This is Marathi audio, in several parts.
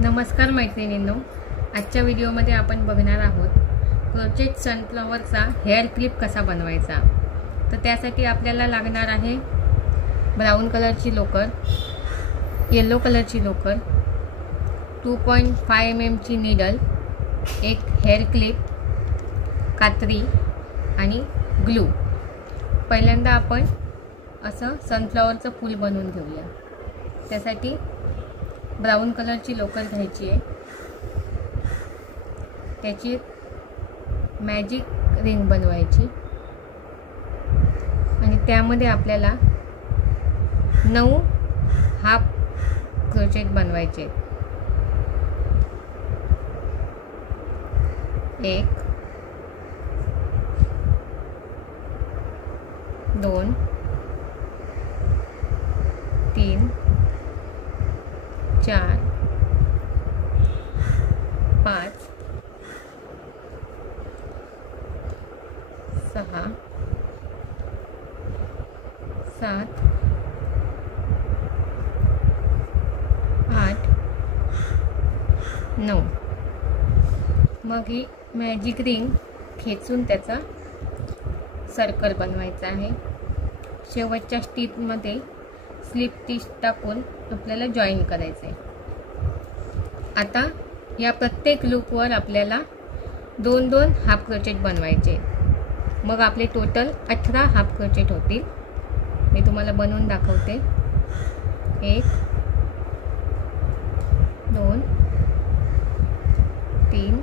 नमस्कार मैत्रिणींनो, आजच्या व्हिडिओमध्ये आपण बघणार आहोत क्रोचेट सनफ्लॉवरचा हेअर क्लिप कसा बनवायचा। तर त्यासाठी आपल्याला लागणार आहे ब्राऊन कलरची लोकर, येलो कलरची लोकर, 2.5 mm ची नीडल, एक हेअर क्लिप, कात्री आणि ग्लू। पहिल्यांदा आपण असं सनफ्लॉवरचं फूल बनवून घेऊया। त्यासाठी ब्राउन कलरची लोकर घ्यायची आहे, त्याची मॅजिक रिंग बनवायची आणि त्यामध्ये आपल्याला 9 हाफ क्रोचेट बनवायचे। 1 2 3 4 5 6 7 8 9। मग ही मॅजिक रिंग खेचून त्याचा सर्कल बनवायचा आहे। शेवटच्या स्टिचमध्ये स्लिप स्टिच टाकून आपल्याला जॉईन करायचे आहे। आता या प्रत्येक लूपवर आपल्याला 2-2 हाफ क्रोचेट बनवायचे। मग आपले टोटल 18 हाफ क्रोचेट होतील। मी तुम्हाला बनवून दाखवते। 1 2 3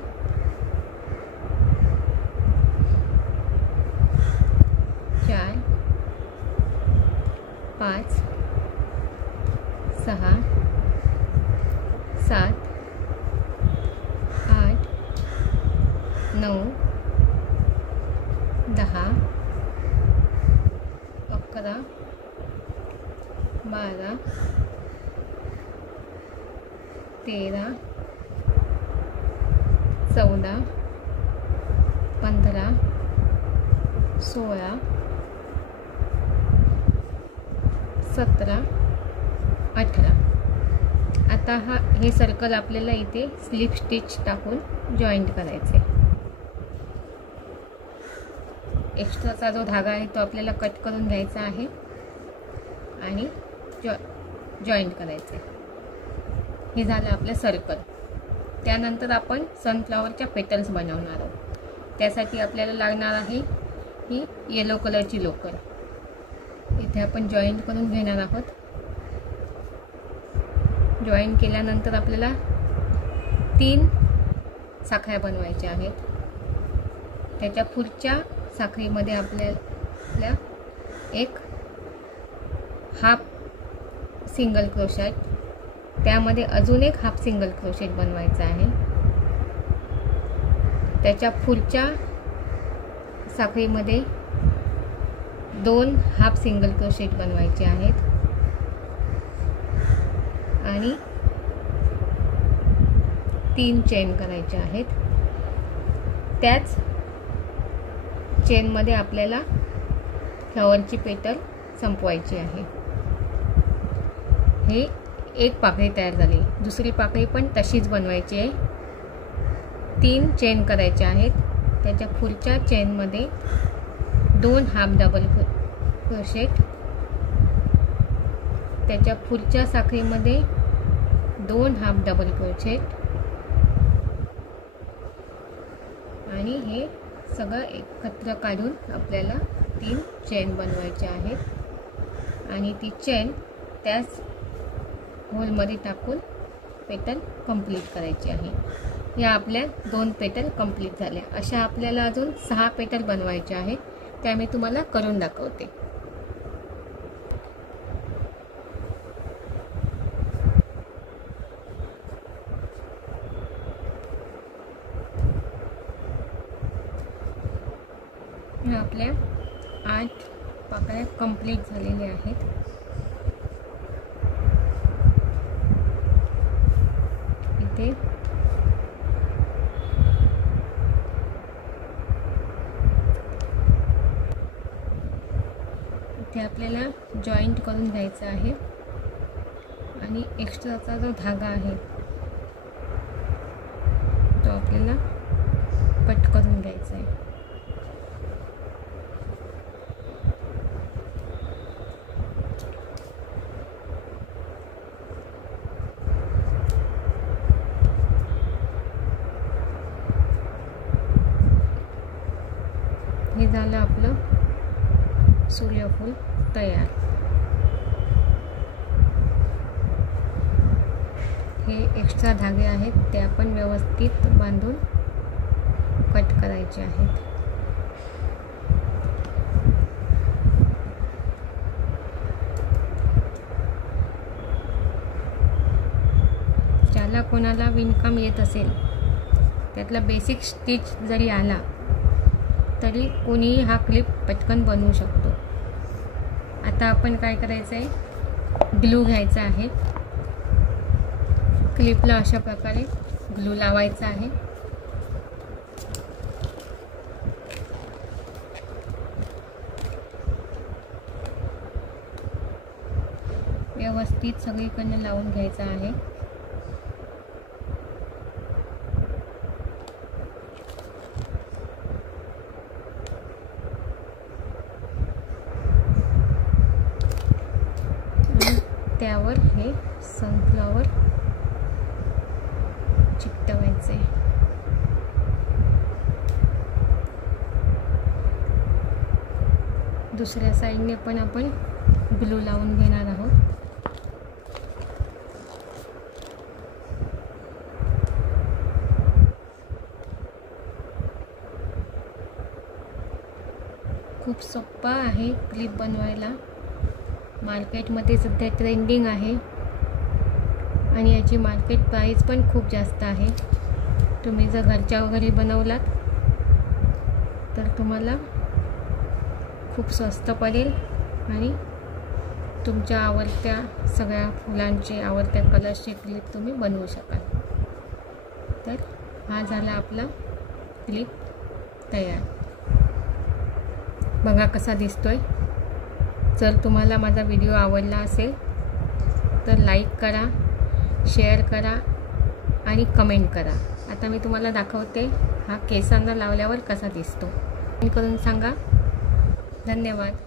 4 5 6 7 8 9 10 11 12 13 14 15 16 17 18। आता हे सर्कल आपल्याला इथे स्लिप स्टिच टाकून जॉईंट करायचे। एक्स्ट्राचा जो धागा आहे तो आपल्याला कट करून घ्यायचा आहे आणि जॉईंट करायचे। हे झालं आपलं सर्कल। त्यानंतर आपण सनफ्लॉवरच्या पेटल्स बनवणार आहोत। त्यासाठी आपल्याला लागणार आहे ही येलो कलरची लोकर। इथे आपण जॉईंट करून घेणार आहोत। जॉईन केल्यानंतर आपल्याला 3 साखळ्या बनवायच्या आहेत। त्याच्या पुढच्या साखळीमध्ये आपल्याला एक हाफ सिंगल क्रोशेट, त्यामध्ये अजून एक हाफ सिंगल क्रोशेट बनवायचा आहे। त्याच्या पुढच्या साखळीमध्ये 2 हाफ सिंगल क्रोशेट बनवायचे आहेत आणि 3 चेन करायचे आहेत। त्याच चेनमध्ये आपल्याला फ्लॉवरची पेटल संपवायची आहे। हे एक पाकळी तयार झाली। दुसरी पाकळी पण तशीच बनवायची आहे। 3 चेन करायचे आहेत। त्याच्या पुढच्या चेनमध्ये 2 हाफ डबल क्रोशेट, त्याच्या पुढच्या साखळीमध्ये 2 हाफ डबल क्रोशेट आणि हे सगळं एकत्र काढून आपल्याला 3 चेन बनवायचे आहेत आणि ती चेन त्याच होलमध्ये टाकून पेटल कंप्लीट करायची आहे। या आपल्या 2 पेटल कंप्लीट झाल्या। अशा आपल्याला अजून 6 पेटल बनवायचे आहेत। त्या मी तुम्हाला करून दाखवते। आपल्या 8 पाकळ्या कंप्लीट झालेल्या आहेत। इथे आपल्याला जॉईंट करून घ्यायचा आहे आणि एक्स्ट्राचा जो धागा आहे तो आपल्याला कट करून घ्यायचा आहे. हे झालं आपलं सूर्यफूल तयार. हे एक्स्ट्रा धागे आहेत ते आपण व्यवस्थित बांधून कट करायचे आहेत. ज्याला कोणाला विणकाम येत असेल, त्यातला बेसिक स्टिच जरी आला तरी कोणीही हा क्लिप पटकन बनवू शकतो. आता आपण काय करायचं आहे, ग्लू घ्यायचा आहे. क्लिपला अशा प्रकारे ग्लू लावायचा आहे. व्यवस्थित सगळीकडे लावून घ्यायचा आहे. त्यावर हे सनफ्लॉवर चिकटवायचे. दुसऱ्या साईडने पण आपण ग्लू लावून घेणार आहोत. खूप सोपा आहे क्लिप बनवायला. मार्केटमध्ये सध्या ट्रेंडिंग आहे आणि याची मार्केट प्राइस पण खूप जास्त आहे. तुम्ही जर घरच्या घरी बनवलात तर तुम्हाला खूप स्वस्त पडेल आणि तुमच्या आवडत्या सगळ्या फुलांचे, आवडत्या कलर्सचे क्लिप तुम्ही बनवू शकाल. तर हा झाला आपला क्लिप तयार. बघा कसा दिसतोय. जर तुम्हाला माझा व्हिडिओ आवडला असेल तर लाईक करा, शेअर करा आणि कमेंट करा. आता मी तुम्हाला दाखवते हा केसांना लावल्यावर कसा दिसतो. कमेंट करून सांगा. धन्यवाद.